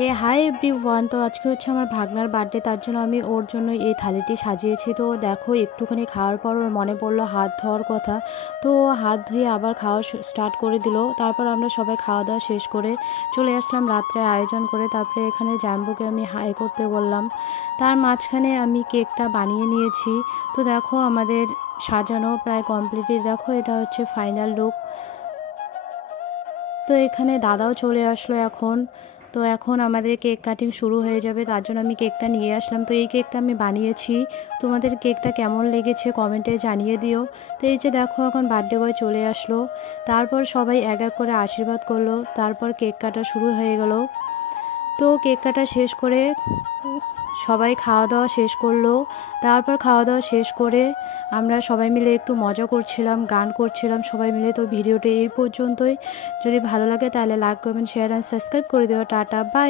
হে hi everyone. তো আজকে হচ্ছে আমার ভাগনার বার্থডে, তার জন্য আমি ওর জন্য এই থালিটি সাজিয়েছি। তো দেখো একটুখানি খাওয়ার পর ওর মনে পড়লো হাত ধোয়ার কথা, তো হাত ধুয়ে আবার খাওয়া স্টার্ট করে দিল। তারপর আমরা সবাই খাওয়া দাওয়া শেষ করে চলে আসলাম রাত্রে আয়োজন করে। তারপরে এখানে জাম্বুকে আমি হাই করতে বললাম, তার মাঝখানে আমি কেকটা বানিয়ে নিয়েছি। তো দেখো আমাদের সাজানো প্রায় কমপ্লিটই, দেখো এটা হচ্ছে ফাইনাল লুক। তো এখানে দাদাও চলে আসলো এখন। তো এখন আমাদের কেক কাটিং শুরু হয়ে যাবে, তার জন্য আমি কেকটা নিয়ে আসলাম। তো এই কেকটা আমি বানিয়েছি, তোমাদের কেকটা কেমন লেগেছে কমেন্টে জানিয়ে দিও। তো এই যে দেখো এখন বার্থডে বয় চলে আসলো, তারপর সবাই এক এক করে আশীর্বাদ করলো, তারপর কেক কাটা শুরু হয়ে গেল। তো কেক কাটা শেষ করে সবাই খাওয়া দাওয়া শেষ করলো। তারপর খাওয়া দাওয়া শেষ করে আমরা সবাই মিলে একটু মজা করছিলাম, গান করছিলাম সবাই মিলে। তো ভিডিওটা এই পর্যন্তই, যদি ভালো লাগে তাহলে like comment share and subscribe করে দিও। Tata bye.